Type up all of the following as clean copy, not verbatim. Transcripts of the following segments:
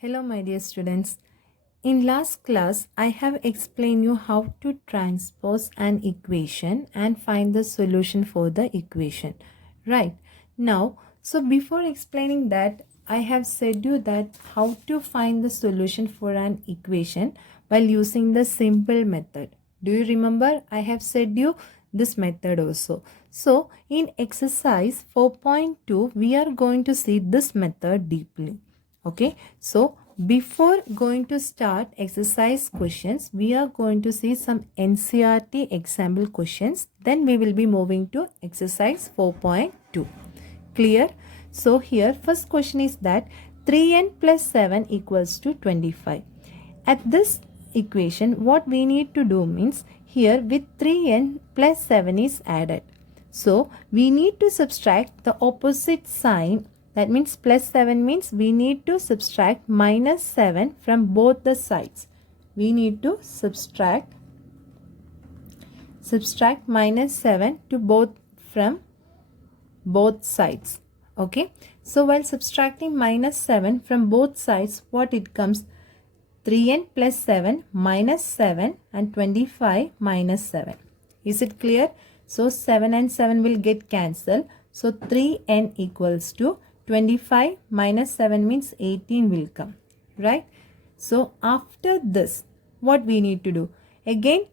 Hello my dear students. In last class, I have explained you how to transpose an equation and find the solution for the equation. Right. Now, so before explaining that, I have said you that how to find the solution for an equation while using the simple method. Do you remember? I have said you this method also. So, in exercise 4.2, we are going to see this method deeply. Okay, so before going to start exercise questions, we are going to see some NCRT example questions. Then we will be moving to exercise 4.2. Clear? So here first question is that 3n plus 7 equals to 25. At this equation, what we need to do means here with 3n plus 7 is added. So we need to subtract the opposite sign. That means plus 7 means we need to subtract minus 7 from both the sides. We need to subtract minus 7 to both from both sides. Okay. So while subtracting minus 7 from both sides, what it comes? 3n plus 7 minus 7 and 25 minus 7. Is it clear? So 7 and 7 will get cancelled. So 3n equals to 25 minus 7 means 18 will come. Right? So after this, what we need to do? Again,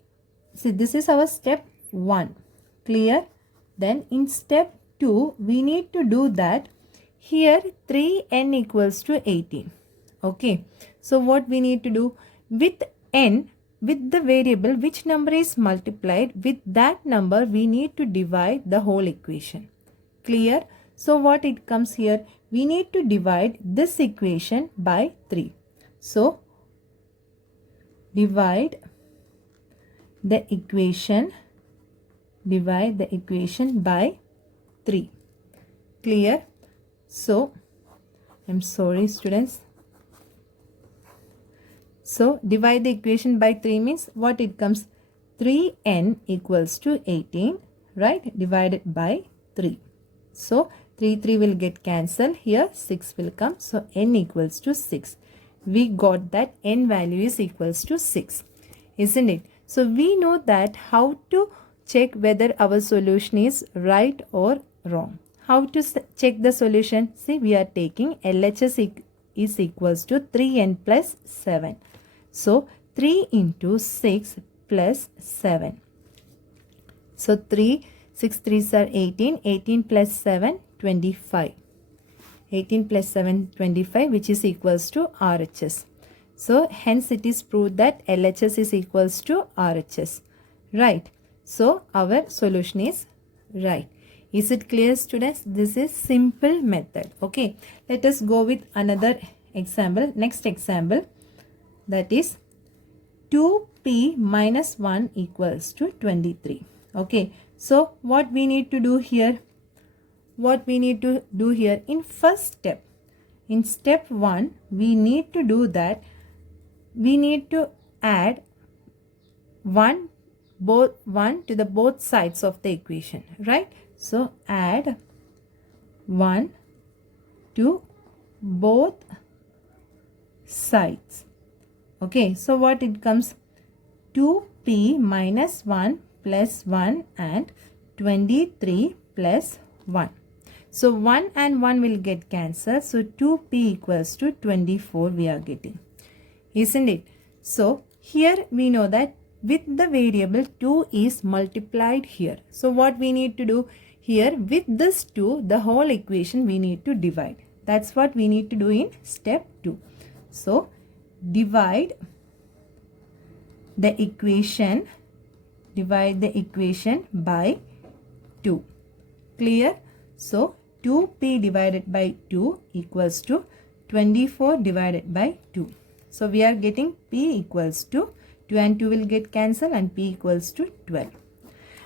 see this is our step 1. Clear? Then in step 2, we need to do that. Here 3n equals to 18. Okay. So what we need to do? With n, with the variable which number is multiplied, with that number we need to divide the whole equation. Clear? So what it comes here? We need to divide this equation by 3. So divide the equation by 3. Clear? So I'm sorry students. So divide the equation by 3 means what it comes? 3n equals to 18, right? Divided by 3. So 3 will get cancelled. Here 6 will come. So n equals to 6. We got that n value is equals to 6. Isn't it? So we know that how to check whether our solution is right or wrong. How to check the solution? See, we are taking LHS is equals to 3n plus 7. So 3 into 6 plus 7. So 6 3s are 18. 18 plus 7, 25. 18 plus 7, 25, which is equals to RHS. So hence it is proved that LHS is equals to RHS. Right. So our solution is right. Is it clear students? This is simple method. Okay. Let us go with another example. Next example. That is 2p minus 1 equals to 23. Okay. So what we need to do here? What we need to do here in first step. In step 1, we need to do that. We need to add 1 to the both sides of the equation. Right. So add 1 to both sides. Okay, so what it comes? 2p minus 1 plus 1 and 23 plus 1. So 1 and 1 will get cancelled. So 2p equals to 24 we are getting. Isn't it? So here we know that with the variable 2 is multiplied here. So what we need to do? Here with this 2, the whole equation we need to divide. That's what we need to do in step 2. So divide the equation by 2. Clear? So 2p divided by 2 equals to 24 divided by 2. So we are getting p equals to 2 and 2 will get cancelled and p equals to 12.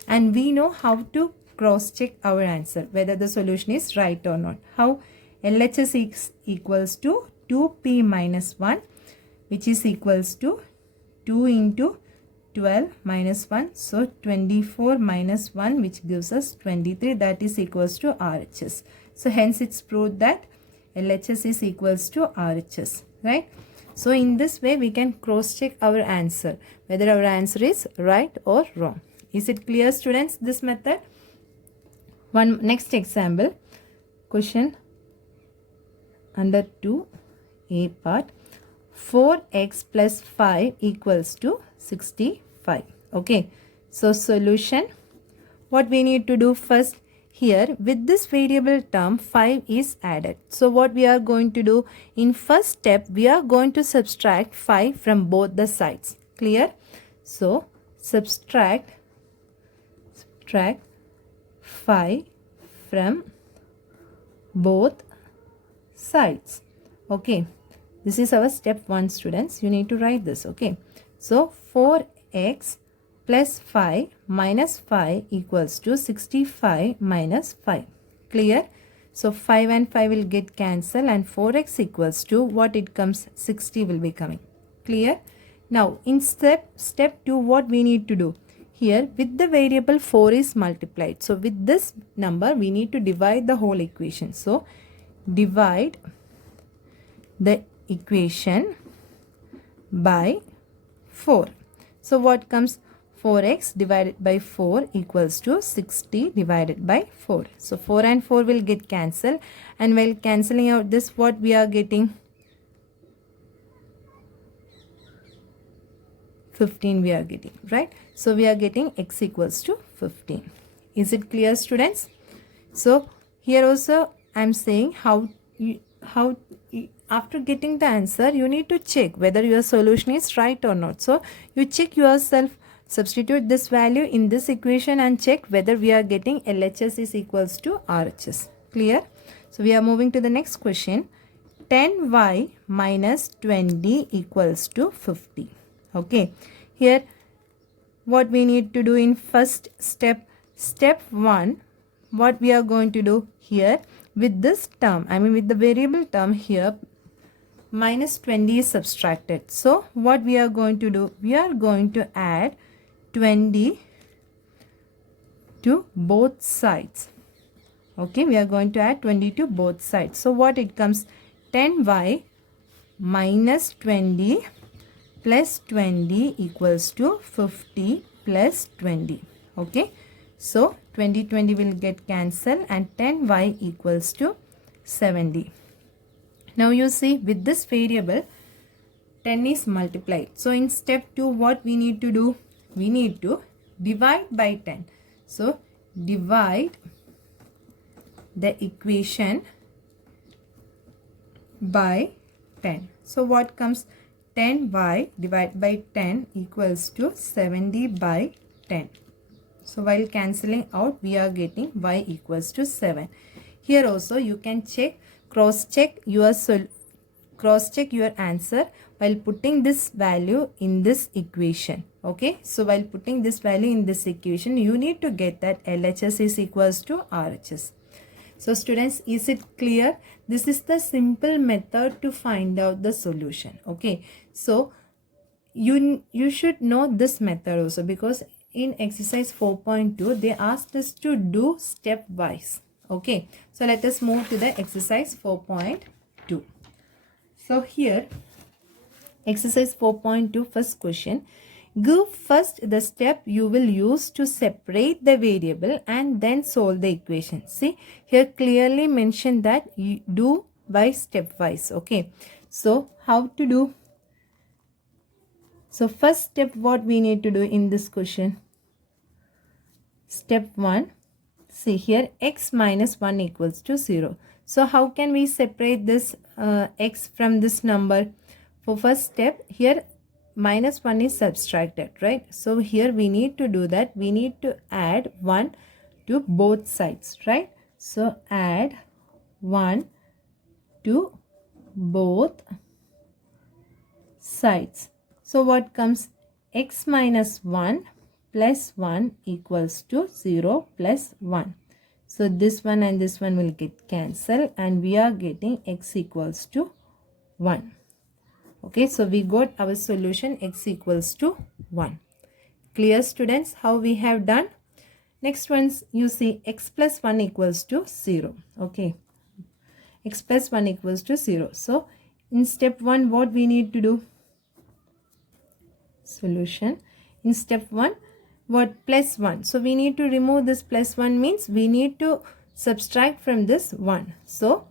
And we know how to cross check our answer whether the solution is right or not. How? LHS is equals to 2p minus 1, which is equals to 2 into 12 minus 1. So 24 minus 1, which gives us 23. That is equals to RHS. So hence it's proved that LHS is equals to RHS, right? So in this way we can cross check our answer, whether our answer is right or wrong. Is it clear, students, this method? One next example, question under 2a part, 4x plus 5 equals to 65. Okay, so solution, what we need to do first, here with this variable term 5 is added. So what we are going to do in first step, we are going to subtract 5 from both the sides. Clear? So subtract 5 from both sides. Okay, this is our step 1, students. You need to write this. Okay, so 4x plus 5 minus 5 equals to 65 minus 5. Clear? So 5 and 5 will get cancelled and 4x equals to what it comes, 60 will be coming. Clear? Now in step 2, what we need to do? Here with the variable 4 is multiplied. So with this number we need to divide the whole equation. So divide the equation by 4. So what comes? 4x divided by 4 equals to 60 divided by 4. So 4 and 4 will get cancelled, and while cancelling out this, what we are getting? 15 we are getting, right? So we are getting x equals to 15. Is it clear, students? So here also I am saying how after getting the answer you need to check whether your solution is right or not. So you check yourself, substitute this value in this equation and check whether we are getting LHS is equals to RHS. Clear? So we are moving to the next question. 10y minus 20 equals to 50. Okay, here what we need to do in first step, step 1, what we are going to do here with this term, I mean with the variable term here, minus 20 is subtracted. So what we are going to do, we are going to add 20 to both sides. Okay, we are going to add 20 to both sides. So what it comes? 10y minus 20 plus 20 equals to 50 plus 20. Okay, so 20 will get cancelled and 10y equals to 70. Now you see with this variable 10 is multiplied. So in step 2 what we need to do? We need to divide by 10. So divide the equation by 10. So what comes? 10y divided by 10 equals to 70 by 10. So while cancelling out we are getting y equals to 7. Here also you can check, cross check your answer while putting this value in this equation. Okay, so while putting this value in this equation you need to get that LHS is equals to RHS. So students, is it clear? This is the simple method to find out the solution. Okay, so you should know this method also, because in exercise 4.2 they asked us to do stepwise. Okay, so let us move to the exercise 4.2. So here exercise 4.2, first question. Give first the step you will use to separate the variable and then solve the equation. See, here clearly mentioned that you do by stepwise. Okay, so how to do? So first step, what we need to do in this question? Step 1, see here x minus 1 equals to 0. So how can we separate this x from this number? For first step, here minus 1 is subtracted, right? So here we need to do that. We need to add 1 to both sides, right? So add 1 to both sides. So what comes? X minus 1 plus 1 equals to 0 plus 1. So this one and this one will get cancelled and we are getting x equals to 1. Okay, so we got our solution x equals to 1. Clear, students, how we have done? Next ones, you see x plus 1 equals to 0. Okay, x plus 1 equals to 0. So in step 1, what we need to do? Solution. In step 1, what? Plus 1. So we need to remove this plus 1, means we need to subtract from this 1. So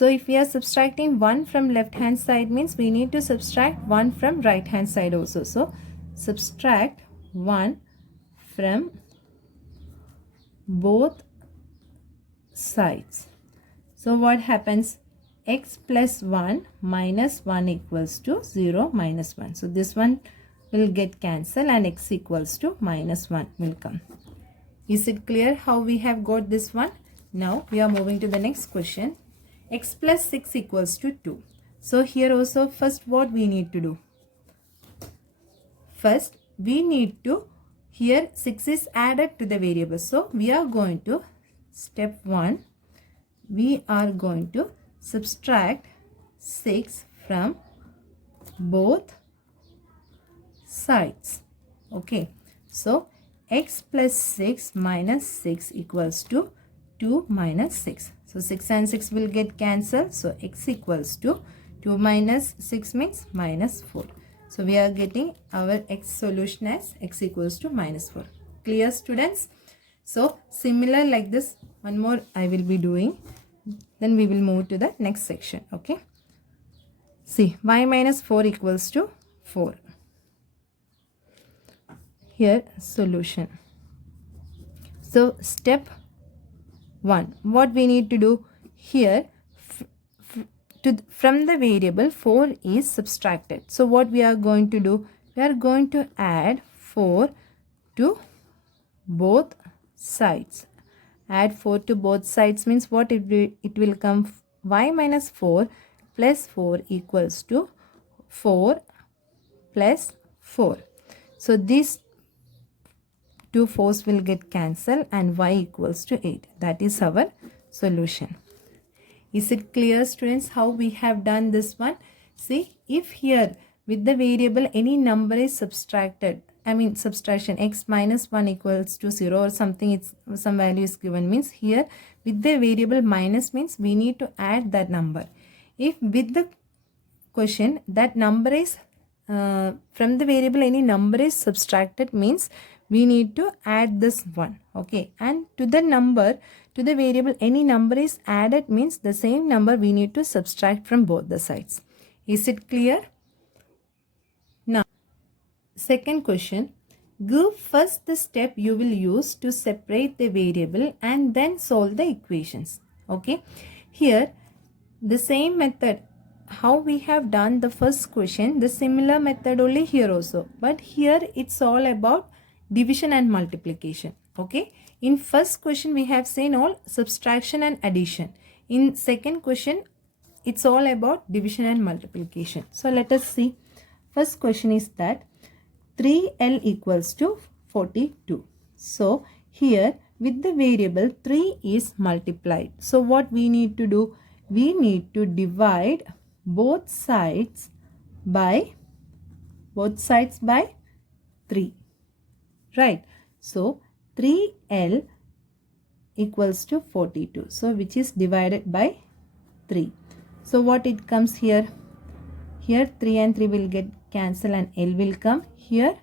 if we are subtracting 1 from left hand side, means we need to subtract 1 from right hand side also. So subtract 1 from both sides. So what happens? X plus 1 minus 1 equals to 0 minus 1. So this one will get cancelled and x equals to minus 1 will come. Is it clear how we have got this one? Now we are moving to the next question. X plus 6 equals to 2. So here also, first what we need to do? First we need to, here 6 is added to the variable. So we are going to, step 1, we are going to subtract 6 from both sides. Okay. So x plus 6 minus 6 equals to 2 minus 6. So 6 and 6 will get cancelled. So x equals to 2 minus 6 means minus 4. So we are getting our x solution as x equals to minus 4. Clear, students? So similar like this, one more I will be doing. Then we will move to the next section. Okay. See, y minus 4 equals to 4. Here solution. So step 1, what we need to do here, from the variable 4 is subtracted. So what we are going to do? We are going to add 4 to both sides. Add 4 to both sides means what it will come? Y minus 4 plus 4 equals to 4 plus 4. So these two 4's will get cancelled and y equals to 8. That is our solution. Is it clear, students, how we have done this one? See, if here with the variable any number is subtracted, I mean subtraction, x minus 1 equals to 0 or something, it's some value is given, means here with the variable minus means we need to add that number. If with the question that number is from the variable any number is subtracted, means we need to add this one. Okay, and to the number, to the variable any number is added, means the same number we need to subtract from both the sides. Is it clear? Now second question, give first the step you will use to separate the variable and then solve the equations. Okay, here the same method how we have done the first question, the similar method only here also, but here it's all about division and multiplication. Okay, in first question we have seen all subtraction and addition. In second question it's all about division and multiplication. So let us see. First question is that 3L equals to 42. So here with the variable 3 is multiplied. So what we need to do? We need to divide both sides by 3. Right. So 3L equals to 42. So which is divided by 3. So what it comes here? Here 3 and 3 will get cancelled and L will come. Here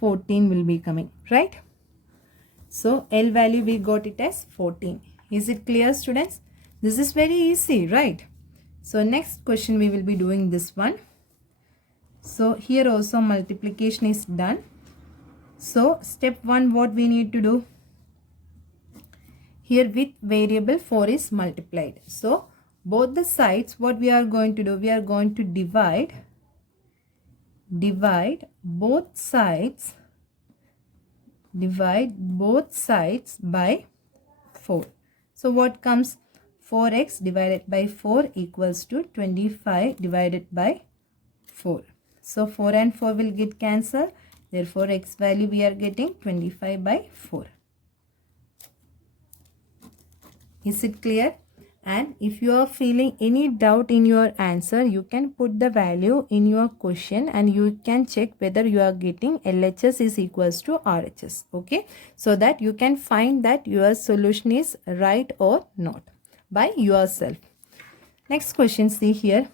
14 will be coming. Right. So L value we got it as 14. Is it clear, students? This is very easy, right? So next question we will be doing this one. So here also multiplication is done. So step 1, what we need to do? Here with variable 4 is multiplied. So both the sides, what we are going to do? We are going to divide both sides by 4. So what comes? 4x divided by 4 equals to 25 divided by 4. So 4 and 4 will get cancelled. Therefore x value we are getting 25 by 4. Is it clear? And if you are feeling any doubt in your answer, you can put the value in your question and you can check whether you are getting LHS is equals to RHS. Okay, so that you can find that your solution is right or not by yourself. Next question, see here.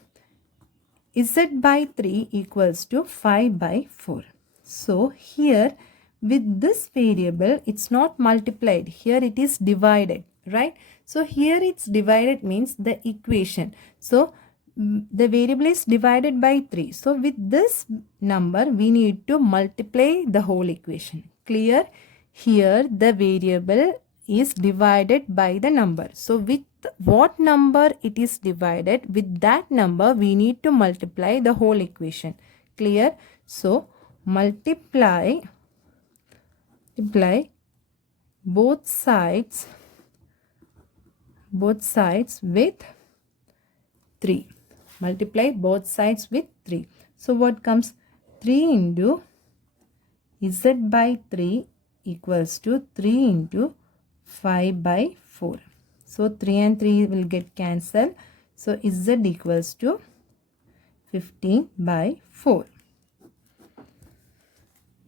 Z by 3 equals to 5 by 4. So here with this variable it's not multiplied, here it is divided, right? So here it's divided means the equation. So the variable is divided by 3. So with this number we need to multiply the whole equation. Clear? Here the variable is divided by the number. So with what number it is divided, with that number we need to multiply the whole equation. Clear? So multiply both sides with 3. Multiply both sides with 3. So what comes? 3 into Z by 3 equals to 3 into 5 by 4. So 3 and 3 will get cancelled. So Z equals to 15 by 4.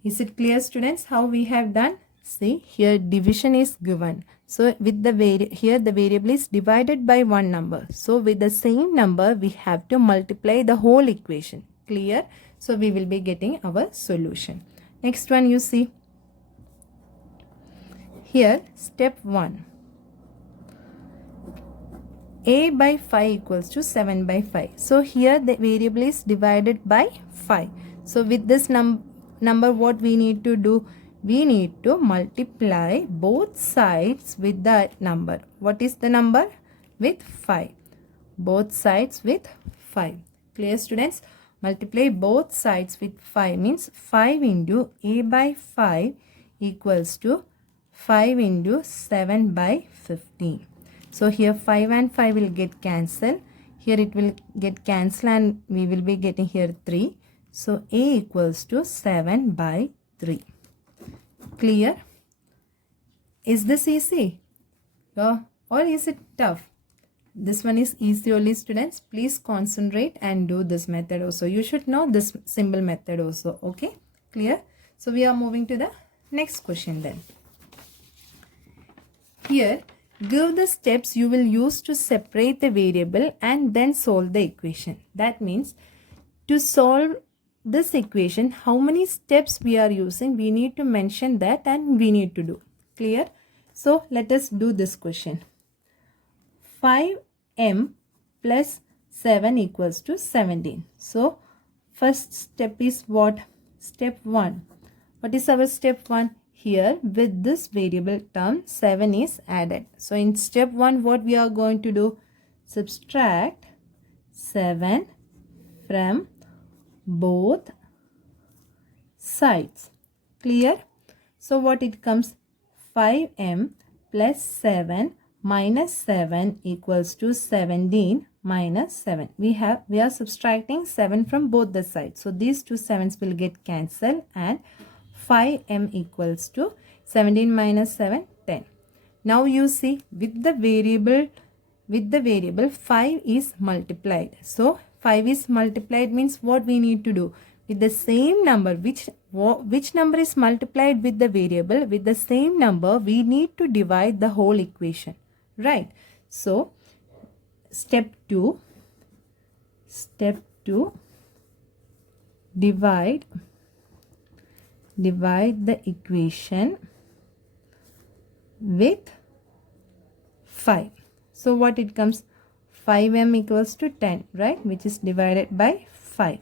Is it clear, students, how we have done? See, here division is given. So with the here the variable is divided by one number. So with the same number we have to multiply the whole equation. Clear? So we will be getting our solution. Next one, you see. Here step 1. A by 5 equals to 7 by 5. So here the variable is divided by 5. So with this number what we need to do? We need to multiply both sides with that number. What is the number? With 5. Both sides with 5. Clear, students? Multiply both sides with 5 means 5 into A by 5 equals to 5 into 7 by 15. So here 5 and 5 will get cancelled. Here it will get cancelled and we will be getting here 3. So A equals to 7 by 3. Clear? Is this easy? Or is it tough? This one is easy only, students. Please concentrate and do this method also. You should know this symbol method also. Okay? Clear? So we are moving to the next question then. Here, give the steps you will use to separate the variable and then solve the equation. That means to solve this equation, how many steps we are using, we need to mention that and we need to do. Clear? So let us do this question. 5m plus 7 equals to 17. So first step is what? Step 1. What is our step 1? Here with this variable term 7 is added. So in step 1 what we are going to do? Subtract 7 from both sides. Clear? So what it comes? 5m plus 7 minus 7 equals to 17 minus 7. We are subtracting 7 from both the sides. So these two 7s will get cancelled and 5m equals to 17 minus 7, 10. Now you see with the variable 5 is multiplied. So 5 is multiplied means what we need to do? With the same number, which number is multiplied with the variable, with the same number we need to divide the whole equation. Right? So step 2, divide the equation with 5. So what it comes? 5m equals to 10, right? Which is divided by 5.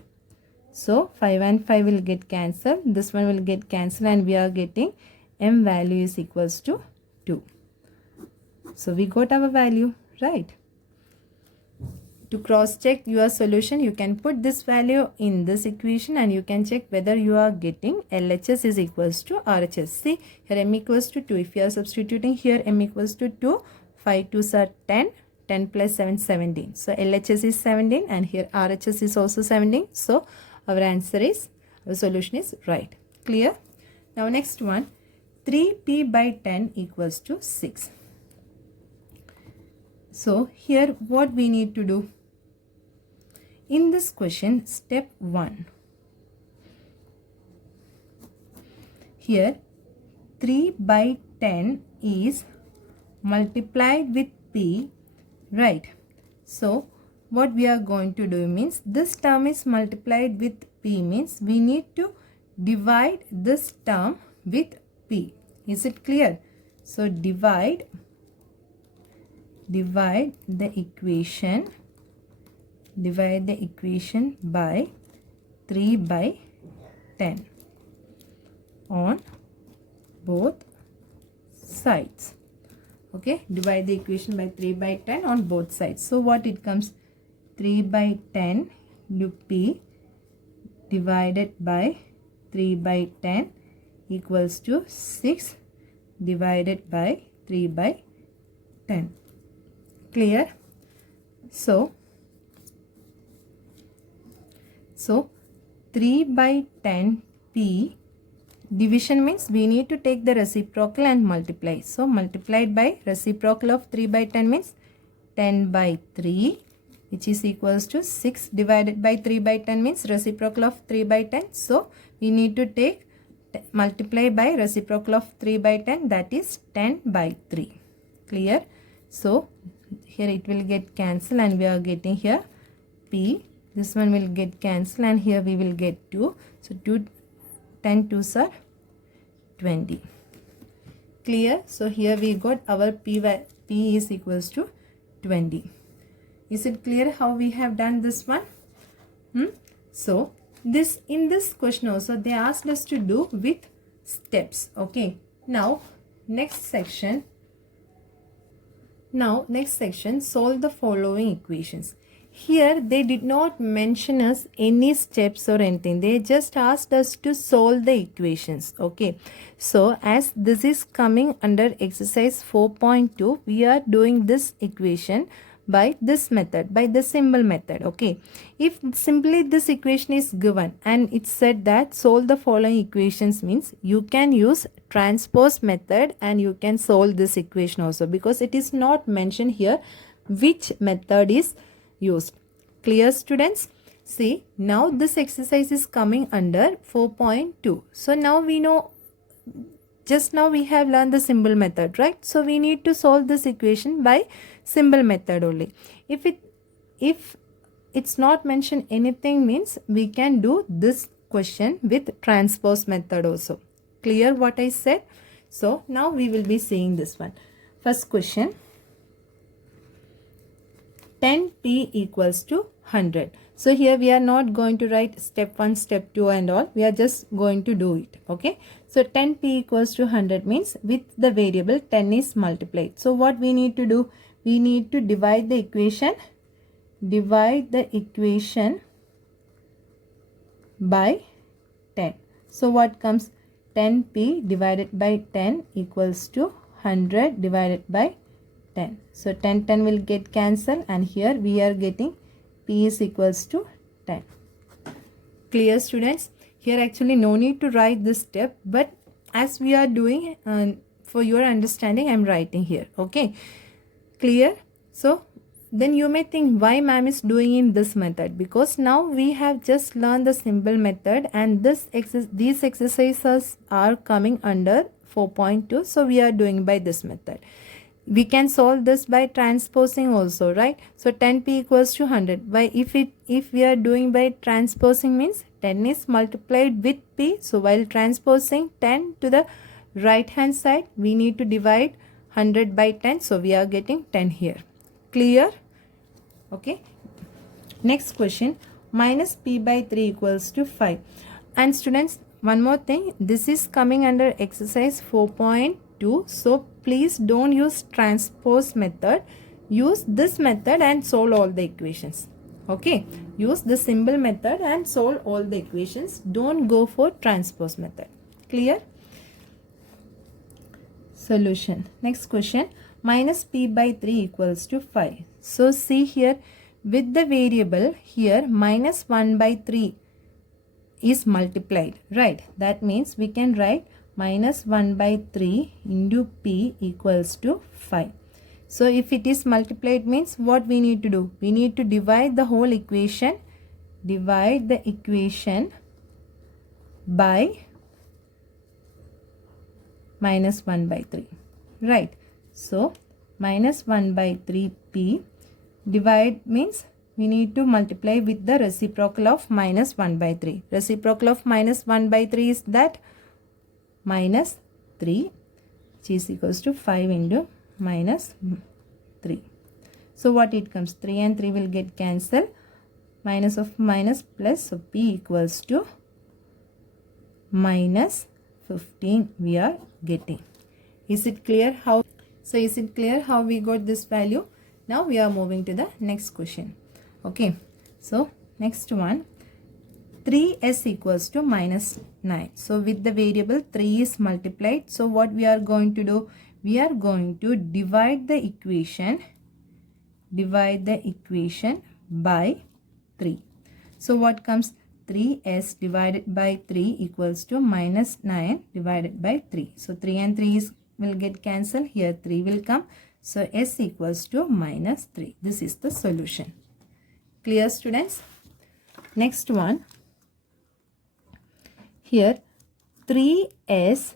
So 5 and 5 will get cancelled. This one will get cancelled and we are getting m value is equals to 2. So we got our value, right? To cross check your solution, you can put this value in this equation and you can check whether you are getting LHS is equals to RHS. See, here m equals to 2. If you are substituting here m equals to 2, 5 2s are 10. 10 plus 7, 17. So LHS is 17 and here RHS is also 17. So our answer is, our solution is right. Clear? Now next one, 3p by 10 equals to 6. So here what we need to do? In this question, step 1. Here 3 by 10 is multiplied with p. Right. So what we are going to do means this term is multiplied with p means we need to divide this term with p. Is it clear? So divide the equation by 3 by 10 on both sides. Okay, divide the equation by 3 by 10 on both sides. So what it comes? 3 by 10 into p divided by 3 by 10 equals to 6 divided by 3 by 10. Clear? So 3 by 10 p division means we need to take the reciprocal and multiply. So multiplied by reciprocal of 3 by 10 means 10 by 3, which is equals to 6 divided by 3 by 10 means reciprocal of 3 by 10. So we need to take multiply by reciprocal of 3 by 10, that is 10 by 3. Clear? So here it will get cancelled and we are getting here p. This one will get cancelled and here we will get 2. So 10 2s are 20. Clear? So here we got our p is equals to 20. Is it clear how we have done this one? So in this question also they asked us to do with steps. Okay. Now next section solve the following equations. Here they did not mention us any steps or anything. They just asked us to solve the equations. Okay. So as this is coming under exercise 4.2, we are doing this equation by this method, by the symbol method. Okay. If simply this equation is given and it said that solve the following equations means you can use transpose method and you can solve this equation also, because it is not mentioned here which method is used. Clear, students? See, now this exercise is coming under 4.2. So now we know, just now we have learned the symbol method, right? So we need to solve this equation by symbol method only. If it's not mentioned anything means we can do this question with transpose method also. Clear what I said? So now we will be seeing this one. First question. 10p equals to 100. So here we are not going to write step 1, step 2 and all. We are just going to do it. Okay. So 10p equals to 100 means with the variable 10 is multiplied. So what we need to do? We need to divide the equation by 10. So what comes? 10p divided by 10 equals to 100 divided by 10. So 10 will get cancelled and here we are getting p is equals to 10. Clear, students? Here actually no need to write this step, but as we are doing for your understanding I am writing here. Okay. Clear? So then you may think why ma'am is doing in this method, because now we have just learned the symbol method and these exercises are coming under 4.2. So we are doing by this method. We can solve this by transposing also, right? So 10p equals to 100. By if we are doing by transposing means 10 is multiplied with p. So while transposing 10 to the right hand side, we need to divide 100 by 10. So we are getting 10 here. Clear? Okay. Next question. Minus p by 3 equals to 5. And students, one more thing. This is coming under exercise 4.2. So please don't use transpose method. Use this method and solve all the equations. Okay. Use the symbol method and solve all the equations. Don't go for transpose method. Clear? Solution. Next question. Minus p by 3 equals to 5. So see here with the variable here minus 1 by 3 is multiplied, right? That means we can write minus 1 by 3 into p equals to 5. So if it is multiplied means what we need to do? We need to divide the whole equation. Divide the equation by minus 1 by 3. Right. So minus 1 by 3 p divide means we need to multiply with the reciprocal of minus 1 by 3. Reciprocal of minus 1 by 3 is that minus 3, which is equals to 5 into minus 3. So what it comes? 3 and 3 will get cancelled. Minus of minus plus. So P equals to minus 15 we are getting. Is it clear how? So is it clear how we got this value? Now we are moving to the next question. Okay. So next one. 3s equals to minus 9. So with the variable 3 is multiplied. So what we are going to do? We are going to divide the equation by 3. So what comes? 3s divided by 3 equals to minus 9 divided by 3. So 3 and 3 will get cancelled. Here 3 will come. So s equals to minus 3. This is the solution. Clear, students? Next one. Here 3s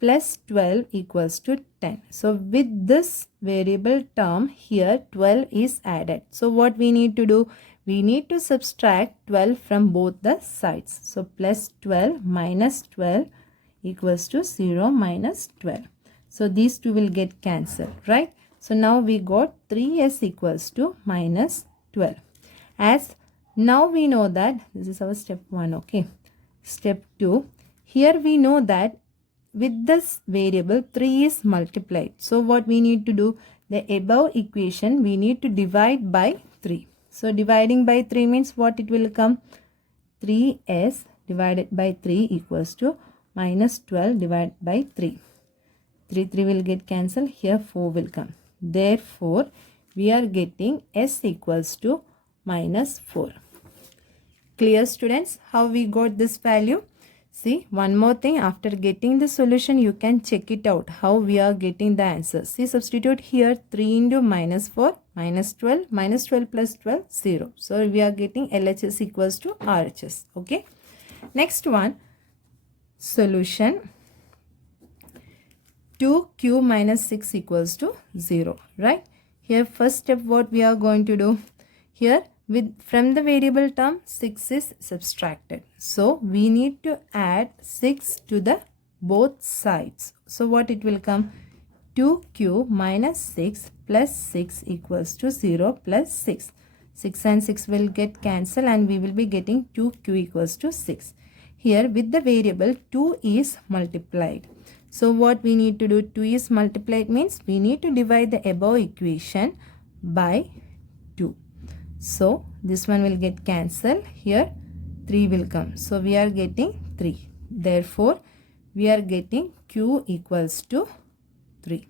plus 12 equals to 10. So with this variable term here 12 is added. So what we need to do? We need to subtract 12 from both the sides. So plus 12 minus 12 equals to 0 minus 12. So these two will get cancelled, right? So now we got 3s equals to minus 12. As now we know that this is our step 1, okay. Step 2, here we know that with this variable 3 is multiplied. So what we need to do? The above equation we need to divide by 3. So dividing by 3 means what it will come? 3s divided by 3 equals to minus 12 divided by 3. 3 will get cancelled. Here 4 will come. Therefore, we are getting s equals to minus 4. Clear, students, how we got this value? See, one more thing, after getting the solution, you can check it out how we are getting the answer. See, substitute here 3 into minus 4, minus 12, minus 12 plus 12, 0. So, we are getting LHS equals to RHS. Okay. Next one, solution 2q minus 6 equals to 0. Right. Here, first step, what we are going to do? Here, from the variable term 6 is subtracted. So we need to add 6 to the both sides. So what it will come? 2q minus 6 plus 6 equals to 0 plus 6. 6 and 6 will get cancelled and we will be getting 2q equals to 6. Here with the variable 2 is multiplied. So what we need to do? 2 is multiplied means we need to divide the above equation by 2. So this one will get cancelled. Here 3 will come. So we are getting 3. Therefore, we are getting q equals to 3.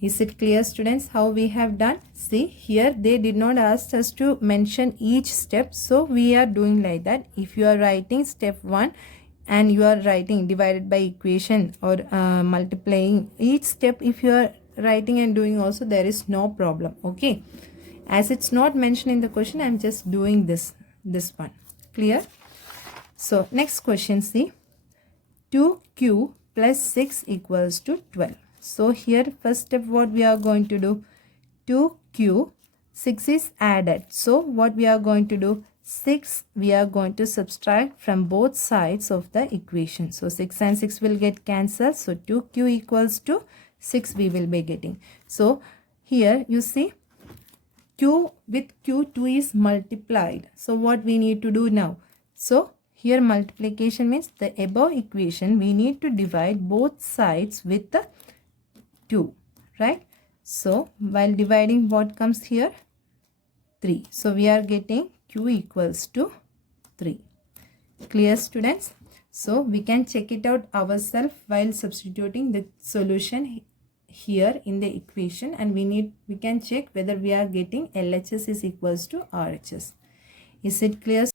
Is it clear, students, how we have done? See, here they did not ask us to mention each step. So we are doing like that. If you are writing step 1 and you are writing divided by equation or multiplying each step, if you are writing and doing also, there is no problem. Okay. As it's not mentioned in the question, I'm just doing this one. Clear? So next question, see, 2q plus 6 equals to 12. So here first step, what we are going to do? 2q, 6 is added. So what we are going to do? 6 we are going to subtract from both sides of the equation. So 6 and 6 will get cancelled. So 2q equals to 6 we will be getting. So here you see, q with q2 is multiplied. So what we need to do now? So here multiplication means the above equation we need to divide both sides with the 2, right? So while dividing, what comes here? 3. So we are getting q equals to 3. Clear, students? So we can check it out ourselves while substituting the solution here in the equation, and we can check whether we are getting LHS is equals to RHS. Is it clear?